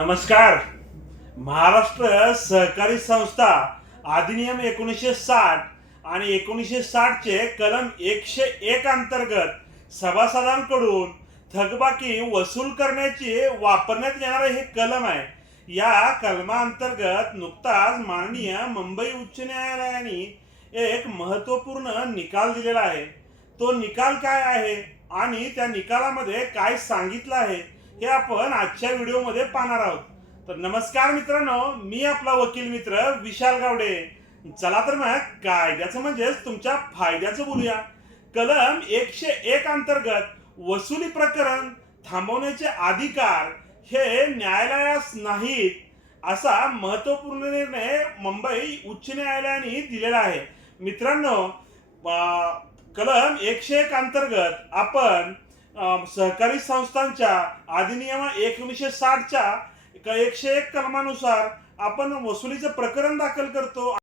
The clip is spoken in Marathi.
नमस्कार. महाराष्ट्र सहकारी संस्था अधिनियम एकोणीसशे साठ आणि एकोणीसशे साठचे कलम एकशे एक अंतर्गत सभासदांकडून थकबाकी वसूल करण्याची वापरण्यात येणारे हे कलम आहे. या कलमाअंतर्गत नुकताच माननीय मुंबई उच्च न्यायालयाने एक महत्त्वपूर्ण निकाल दिलेला आहे. तो निकाल काय आहे आणि त्या निकालामध्ये काय सांगितलं आहे? हे आपण आजच्या व्हिडिओमध्ये पाहणार आहोत. तर नमस्कार मित्रांनो मी आपला वकील मित्र विशाल गावडे. चला तर मग कायद्याचं म्हणजेच तुमच्या फायद्याचं बोलूया. कलम एकशे एक अंतर्गत वसुली प्रकरण थांबवण्याचे अधिकार हे न्यायालयास नाहीत असा महत्त्वपूर्ण निर्णय मुंबई उच्च न्यायालयाने दिलेला आहे. मित्रांनो कलम एकशे एक अंतर्गत आपण सहकारी संस्थांच्या अधिनियम एकोणीसशे साठच्या एकशे एक कलमानुसार आपण वसुलीचं प्रकरण दाखल करतो.